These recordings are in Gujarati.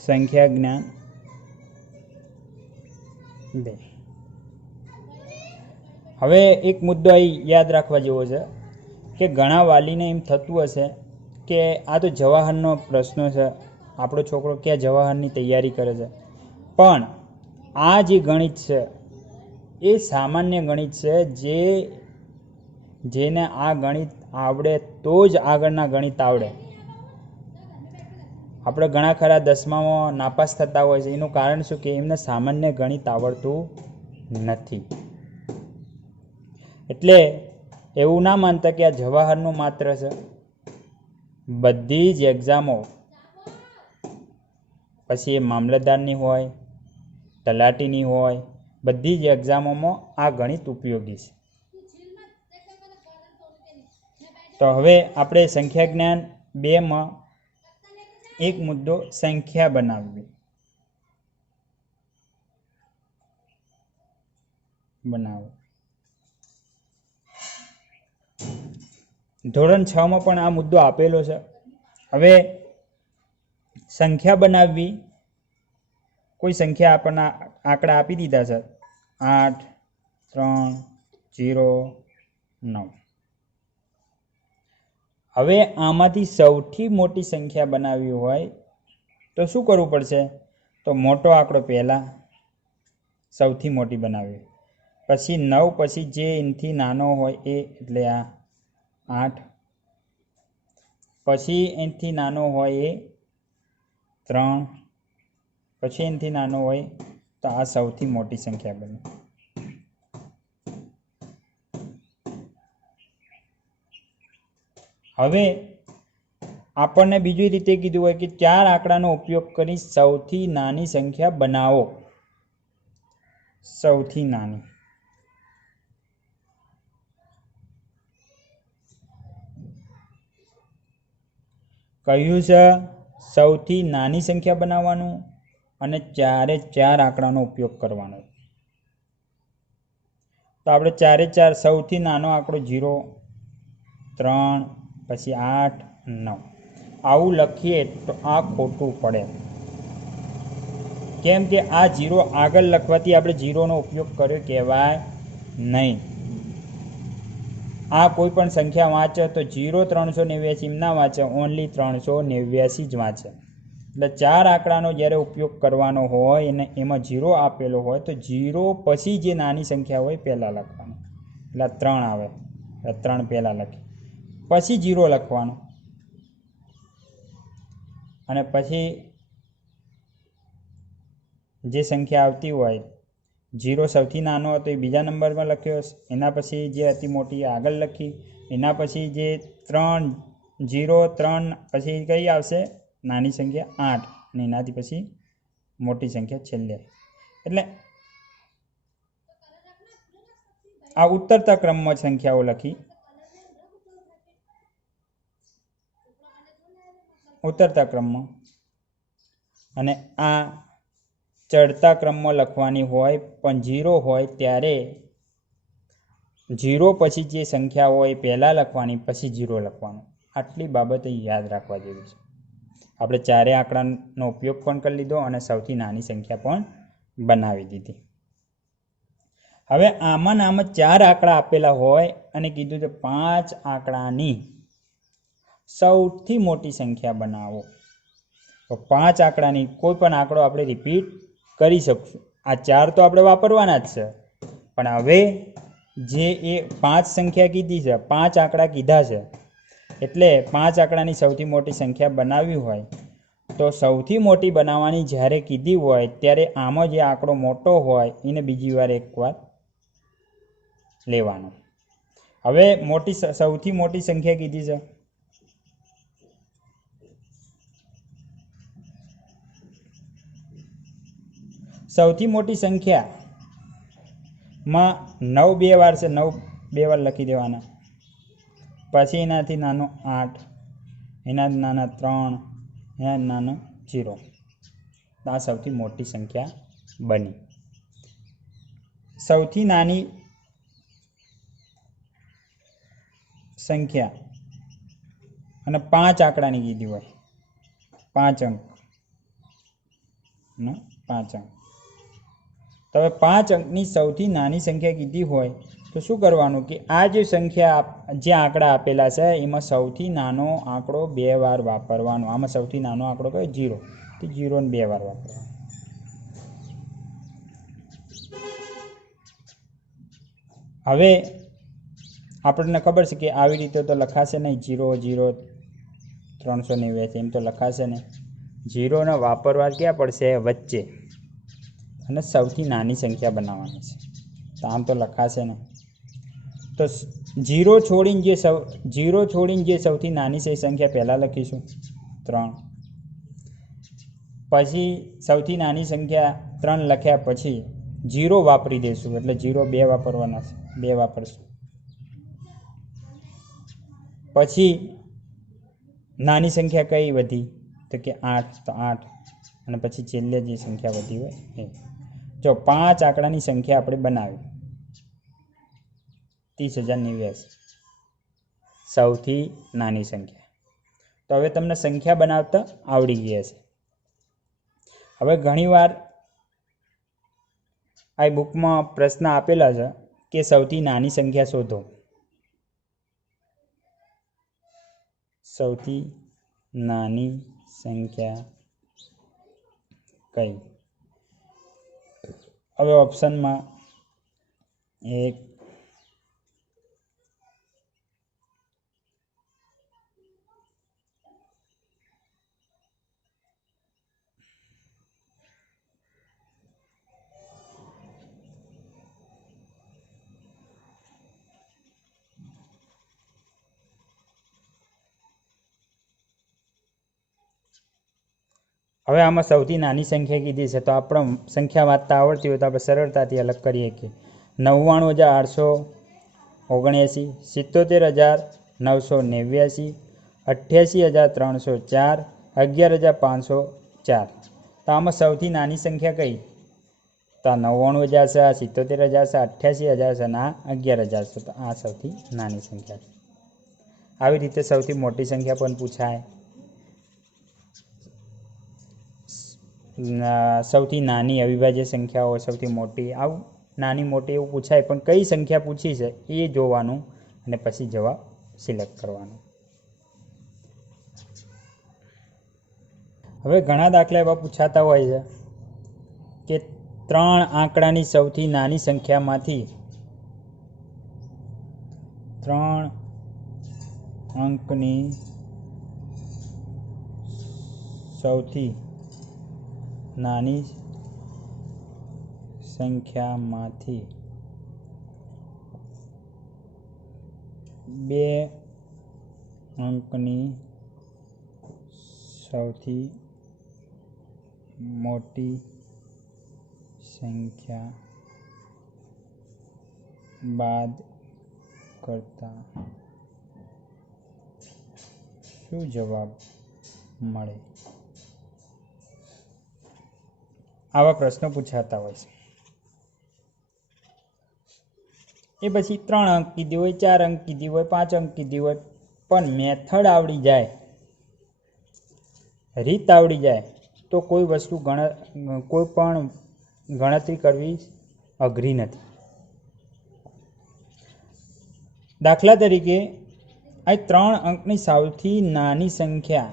સંખ્યા જ્ઞાન 2। હવે એક મુદ્દો અહીં યાદ રાખવા જેવો છે કે ઘણા વાલીને એમ થતું હશે કે આ તો જવાહરનો પ્રશ્ન છે, આપણો છોકરો ક્યાં જવાહરની તૈયારી કરે છે, પણ આ જે ગણિત છે એ સામાન્ય ગણિત છે, જેને આ ગણિત આવડે તો જ આગળના ગણિત આવડે। આપણે ઘણા ખરા 10મામાં નાપાસ થતા હોય છે, એનું કારણ શું કે એમને સામાન્ય ગણિત આવડતું નથી। એટલે એવું ના માનતા કે આ જવાહરનું માત્ર છે, બધી જ એક્ઝામો, પછી એ મામલતદારની હોય, તલાટીની હોય, બધી જ એક્ઝામોમાં આ ગણિત ઉપયોગી છે। તો હવે આપણે સંખ્યા જ્ઞાન 2માં એક મુદ્દો સંખ્યા બનાવો। ધોરણ 6માં પણ આ મુદ્દો આપેલો છે। હવે સંખ્યા બનાવવી, કોઈ સંખ્યા આપણને આંકડા આપી દીધા છે 8, 3, 0, 9। હવે આમાંથી સૌથી મોટી સંખ્યા બનાવવી હોય તો શું કરવું પડશે? તો મોટો આંકડો પહેલાં સૌથી મોટી બનાવવી, પછી 9, પછી જે એનાથી નાનો હોય એ, એટલે આ 8, પછી એનાથી નાનો હોય એ 3, પછી એનાથી નાનો હોય તો આ સૌથી મોટી સંખ્યા બને। હવે આપણને બીજી રીતે કીધું હોય કે 4 આંકડાનો ઉપયોગ કરી સૌથી નાની સંખ્યા બનાવો। સૌથી નાની, કહ્યું છે સૌથી નાની સંખ્યા બનાવવાનું અને 4 એ 4 આંકડાનો ઉપયોગ કરવાનો। તો આપણે 4 એ 4, સૌથી નાનો આંકડો 0, 3, પછી 8, 9 આવું લખીએ તો આ ખોટું પડે, કેમ કે આ 0 આગળ લખવાથી આપણે 0નો ઉપયોગ કર્યો કહેવાય નહીં। આ કોઈ પણ સંખ્યા વાંચે તો 0, 389 ના વાંચે, ઓનલી 389 જ વાંચે। એટલે 4 આંકડાનો જ્યારે ઉપયોગ કરવાનો હોય અને એમાં 0 આપેલો હોય તો 0 પછી જે નાની સંખ્યા હોય પહેલાં લખવાનું, એટલે 3 આવે, 3 પહેલાં લખી, પછી 0 લખવાનો, અને પછી જે સંખ્યા આવતી હોય, 0 સૌથી નાનો હતો એ બીજા નંબરમાં લખ્યો, એના પછી જે અતિ મોટી આગળ લખી, એના પછી જે 3, 0, 3 પછી કઈ આવશે નાની સંખ્યા 8, અને એનાથી પછી મોટી સંખ્યા છેલ્લે। એટલે આ ઉતરતા ક્રમમાં સંખ્યાઓ લખી, ઉતરતા ક્રમમાં, અને આ ચડતા ક્રમમાં લખવાની હોય, પણ 0 હોય ત્યારે 0 પછી જે સંખ્યા હોય પહેલાં લખવાની, પછી 0 લખવાનું। આટલી બાબતે યાદ રાખવા જેવી છે। આપણે 4 આંકડાનો ઉપયોગ પણ કરી લીધો અને સૌથી નાની સંખ્યા પણ બનાવી દીધી। હવે આમાં 4 આંકડા આપેલા હોય અને કીધું કે 5 આંકડાની સૌથી મોટી સંખ્યા બનાવો, તો 5 આંકડાની કોઈ પણ આંકડો આપણે રિપીટ કરી શકશું। આ 4 તો આપણે વાપરવાના જ છે, પણ હવે જે એ 5 સંખ્યા કીધી છે, 5 આંકડા કીધા છે, એટલે 5 આંકડાની સૌથી મોટી સંખ્યા બનાવવી હોય તો સૌથી મોટી બનાવવાની જ્યારે કીધી હોય ત્યારે આમાં જે આંકડો મોટો હોય એને બીજી વાર એકવાર લેવાનો। હવે સૌથી મોટી સંખ્યા કીધી છે, સૌથી મોટી સંખ્યામાં 9 બે વાર છે, 9 બે વાર લખી દેવાના, પછી એનાથી નાનો 8, એનાથી નાના 3, એનાથી નાનો 0, આ સૌથી મોટી સંખ્યા બની। સૌથી નાની સંખ્યા અને 5 આંકડાની કીધી હોય, 5 અંક, અને 5 અંક. તો હવે 5 અંકની સૌથી નાની સંખ્યા કીધી હોય તો શું કરવાનું કે આ જે સંખ્યા જે આંકડા આપેલા છે એમાં સૌથી નાનો આંકડો 2 વાર વાપરવાનો. આમાં સૌથી નાનો આંકડો કયો? 0. તો 0 ને 2 વાર વાપરવાનો. હવે આપણને ખબર છે કે આવી રીતે તો લખાશે નહીં. 0 0 389 એમ તો લખાશે ને. 0 વાપરવા ક્યાં પડશે? વચ્ચે. અને સૌથી નાની સંખ્યા બનાવવાની છે. તો આમ તો લખાશે ને. તો 0 છોડીને જે સૌથી નાની છે એ સંખ્યા પહેલાં લખીશું 3. પછી સૌથી નાની સંખ્યા 3 લખ્યા પછી 0 વાપરી દઈશું. એટલે 0 2 વાપરવાના છે. 2 વાપરશું. પછી નાની સંખ્યા કઈ વધી? તો કે 8. તો 8. અને પછી છેલ્લે જે સંખ્યા વધી હોય એ. જો 5 આંકડાની સંખ્યા આપણે બનાવી 30,089 સૌથી નાની સંખ્યા. તો હવે તમને સંખ્યા બનાવતા આવડી ગયા છે. હવે ઘણીવાર આ બુકમાં પ્રશ્ન આપેલા છે કે સૌથી નાની સંખ્યા શોધો. સૌથી નાની સંખ્યા કઈ? હવે ઓપ્શનમાં 1 હવે આમાં સૌથી નાની સંખ્યા કીધી છે તો આપણે સંખ્યા વાંચતા આવડતી હોય તો આપણે સરળતાથી અલગ કરીએ કે 99,879, 77,989, 88,304, 11,504. તો આમાં સૌથી નાની સંખ્યા કઈ? તો 99,000 છે, 77,000 છે, 88,000 છે અને 11,000 છે. તો આ સૌથી નાની સંખ્યા છે. આવી રીતે સૌથી મોટી સંખ્યા પણ પૂછાય, સૌથી નાની અવિભાજ્ય સંખ્યાઓ, સૌથી મોટી, આવું નાની મોટી એવું પૂછાય. પણ કઈ સંખ્યા પૂછી છે એ જોવાનું અને પછી જવાબ સિલેક્ટ કરવાનો. હવે ઘણા દાખલા એવા પૂછાતા હોય છે કે 3 આંકડાની સૌથી નાની સંખ્યામાંથી 3 અંકની સૌથી નાની સંખ્યામાંથી 2 અંકની સૌથી મોટી સંખ્યા બાદ કરતા શું જવાબ મળે? આવા પ્રશ્નો પૂછાતા હોય છે. એ પછી 3 અંક કીધી હોય, 4 અંક કીધી હોય, 5 અંક કીધી હોય, પણ મેથડ આવડી જાય, રીત આવડી જાય તો કોઈ વસ્તુ કોઈ પણ ગણતરી કરવી અઘરી નથી. દાખલા તરીકે આ 3 અંકની સૌથી નાની સંખ્યા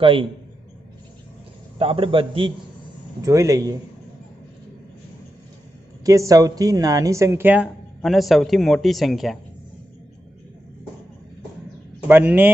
કઈ? તો આપણે બધી જોઈ લઈએ કે સૌથી નાની સંખ્યા અને સૌથી મોટી સંખ્યા બંને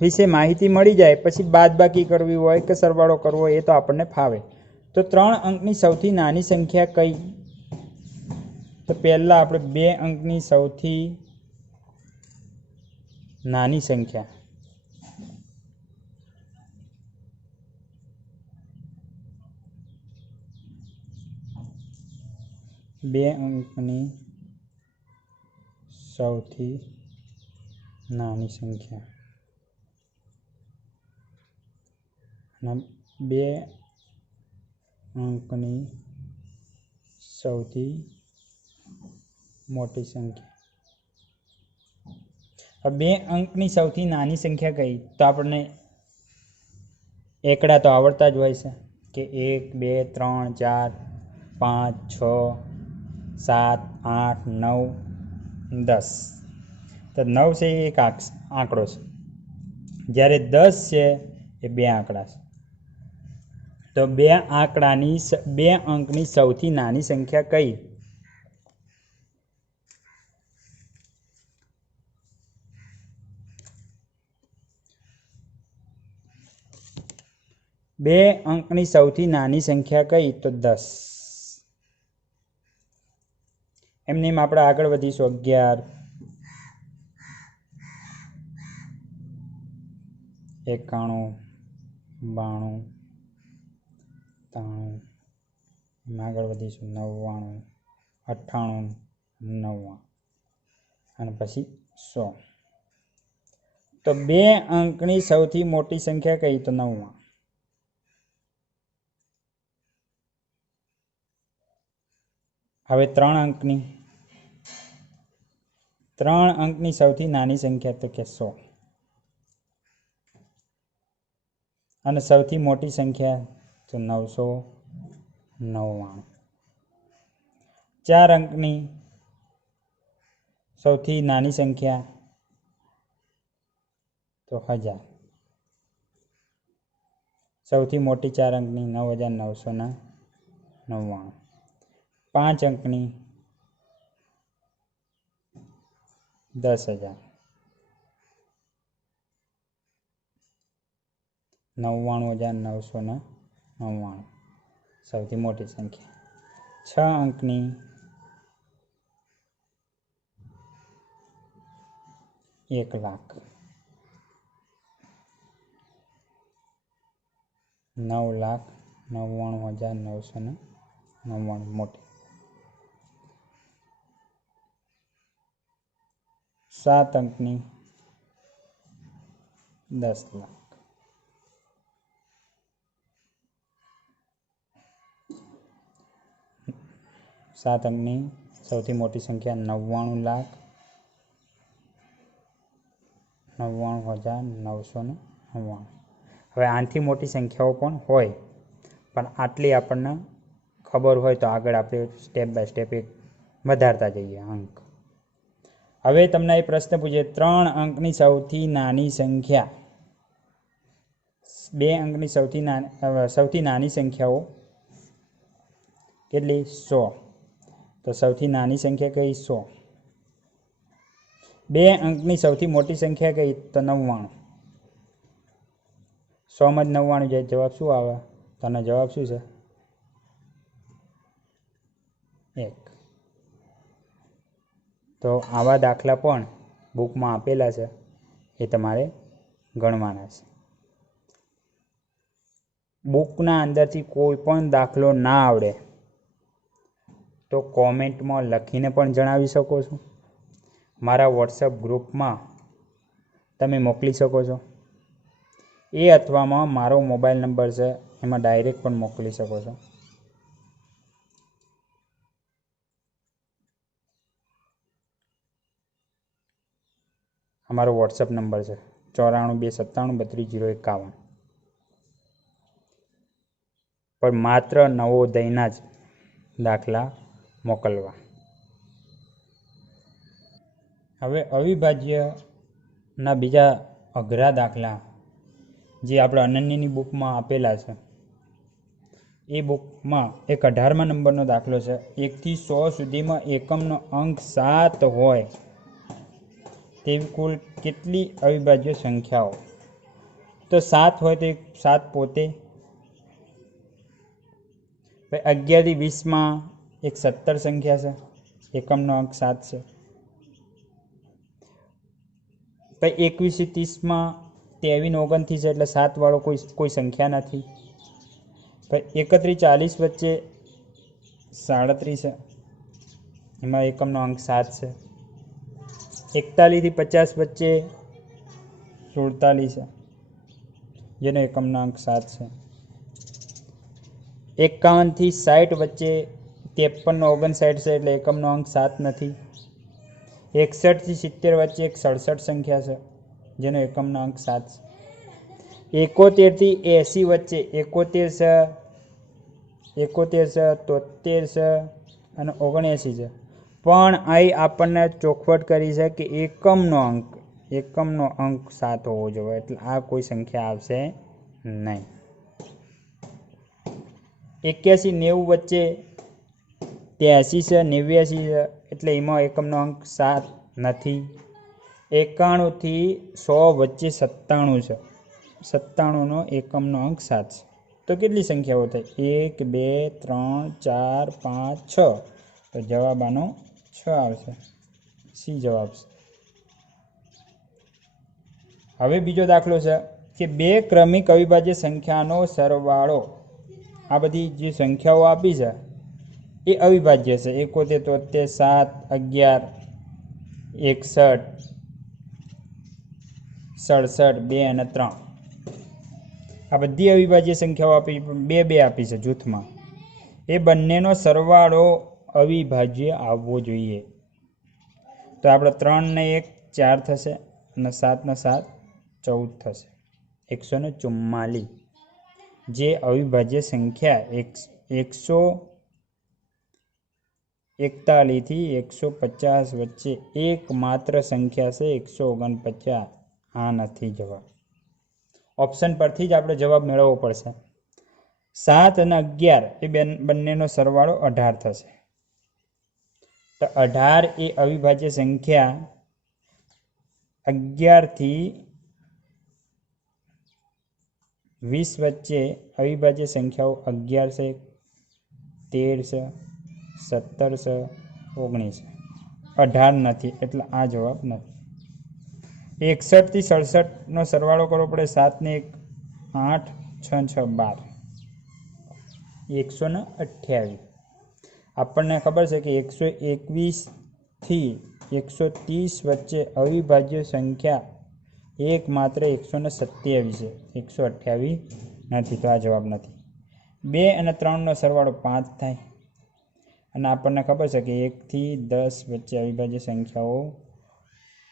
વિશે માહિતી મળી જાય પછી બાદબાકી કરવી હોય કે સરવાળો કરવો હોય એ તો આપણને ફાવે. તો 3 અંકની સૌથી નાની સંખ્યા કઈ? તો પહેલાં આપણે 2 અંકની સૌથી નાની સંખ્યા બે અંકની સૌથી નાની સંખ્યા અને 2 અંકની સૌથી મોટી સંખ્યા. હવે 2 અંકની સૌથી નાની સંખ્યા કઈ? તો આપણને એકડા તો આવડતા જ હોય છે. કે 1 2 3 4 5 6 7 8 9 10. તો 9 છે એ એક આંકડો છે, જ્યારે 10 છે એ બે આંકડા છે. તો બે અંકની સૌથી નાની સંખ્યા કઈ? બે અંકની સૌથી નાની સંખ્યા કઈ? તો 10. એમને આપણે આગળ વધીશું. 11 91 92 93 આગળ વધીશું. 99 98 90 અને પછી 100. તો બે અંકની સૌથી મોટી સંખ્યા કઈ? તો 99. હવે 3 અંકની સૌથી નાની સંખ્યા તો કે 100 અને સૌથી મોટી સંખ્યા તો 999. 4 અંકની સૌથી નાની સંખ્યા તો 1000. સૌથી મોટી 4 અંકની 9999. 5 અંકની 10,000. 99,999 સૌથી મોટી સંખ્યા. 6 અંકની 1,00,000. 9,99,999 મોટી. 7 અંકની 10,00,000. 7 અંકની સૌથી મોટી સંખ્યા 99,99,999. હવે આનાથી મોટી સંખ્યાઓ પણ હોય, પણ આટલી આપણને ખબર હોય તો આગળ આપણે સ્ટેપ બાય સ્ટેપ એક વધારતા જઈએ અંક. હવે તમને એ પ્રશ્ન પૂછે 3 અંકની સૌથી નાની સંખ્યા. 2 અંકની સૌથી નાની સંખ્યાઓ કેટલી? 100. તો સૌથી નાની સંખ્યા કઈ? 100. 2 અંકની સૌથી મોટી સંખ્યા કઈ? તો 99. 100 માં 99 જાય, જવાબ શું આવે? તને જવાબ શું છે? 1. તો આવા દાખલા પણ બુકમાં આપેલા છે, એ તમારે ગણવાના છે. બુકના અંદરથી કોઈ પણ દાખલો ના આવડે તો કોમેન્ટમાં લખીને પણ જણાવી શકો છો. મારા વોટ્સઅપ ગ્રુપમાં તમે મોકલી શકો છો. એ અથવામાં મારો મોબાઈલ નંબર છે, એમાં ડાયરેક્ટ પણ મોકલી શકો છો. અમારો વોટ્સઅપ નંબર છે 94 297 32 051. પણ માત્ર નવોદયના જ દાખલા મોકલવા. હવે અવિભાજ્યના બીજા અઘરા દાખલા જે આપણે અનન્યની બુકમાં આપેલા છે, એ બુકમાં એક 18મા નંબરનો દાખલો છે. 1 થી 100 સુધીમાં એકમનો અંક 7 હોય તેવી કુલ કેટલી અવિભાજ્ય સંખ્યાઓ? તો 7 હોય તો 7 પોતે. 11 થી 20માં એક 17 સંખ્યા છે, એકમનો અંક 7 છે. 21 થી 30માં 23 ને 29 એટલે 7 વાળો કોઈ સંખ્યા નથી. 31 40 વચ્ચે 37 છે, એમાં એકમનો અંક 7 છે. 41 થી 50 વચ્ચે 47 છે, જેનો એકમનો અંક 7 છે. 51 થી 60 વચ્ચે 53 ને 59 છે, એટલે એકમનો અંક 7 નથી. 61 થી 70 વચ્ચે એક 67 સંખ્યા છે, જેનો એકમનો અંક 7 છે. 71 થી 80 વચ્ચે 71 છે, 71 છે, 73 છે અને 79 છે. પણ અહીં આપણને ચોખવટ કરી છે કે એકમનો અંક 7 હોવો જોઈએ, એટલે આ કોઈ સંખ્યા આવશે નહીં. 81 90 વચ્ચે 83 છે, 89 છે, એટલે એમાં એકમનો અંક 7 નથી. 91 થી 100 વચ્ચે 97 છે, 97નો એકમનો અંક 7 છે. તો કેટલી સંખ્યાઓ થાય? 1 2 3 4 5 6. તો જવાબ આનો 6 આવશે. સી જવાબ છે. હવે બીજો દાખલો છે કે બે ક્રમિક અવિભાજ્ય સંખ્યાનો સરવાળો, આ બધી જે સંખ્યાઓ આપી છે એ અવિભાજ્ય છે. 71 73 7 11 61 67 2 અને 3. આ બધી અવિભાજ્ય સંખ્યાઓ આપી, બે આપી છે જૂથમાં. એ બંનેનો સરવાળો અવિભાજ્ય આવવો જોઈએ. તો આપણે 3 ને 1 4 થશે અને 7 ને 7 14 થશે. 144. જે અવિભાજ્ય સંખ્યા 141 થી 150 વચ્ચે એકમાત્ર સંખ્યા છે 149. આ નથી જવાબ. ઓપ્શન પરથી જ આપણે જવાબ મેળવવો પડશે. 7 અને 11 એ બંનેનો સરવાળો 18 થશે. તો 18 એ અવિભાજ્ય સંખ્યા 11 થી 20 વચ્ચે અવિભાજ્ય સંખ્યાઓ 11 છે, 13 છે, 17 છે, 19 છે. 18 નથી, એટલે આ જવાબ નથી. 61 થી 67 નો સરવાળો કરવો પડે. 7 ને 1 8 6 6 12 128. આપણને ખબર છે કે 121 થી 130 વચ્ચે અવિભાજ્ય સંખ્યા એકમાત્ર 127 છે, 128 નથી. તો આ જવાબ નથી. 2 અને 3નો સરવાળો 5 થાય. અને આપણને ખબર છે કે 1 થી 10 વચ્ચે અવિભાજ્ય સંખ્યાઓ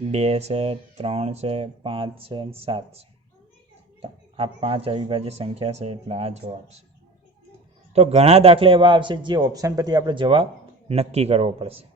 2 છે, 3 છે, 5 છે, 7 છે. તો આ 5 અવિભાજ્ય સંખ્યા છે, એટલે આ જવાબ છે. તો ઘણા દાખલા એવા આવશે જે ઓપ્શન પરથી આપણે જવાબ નક્કી કરવો પડશે.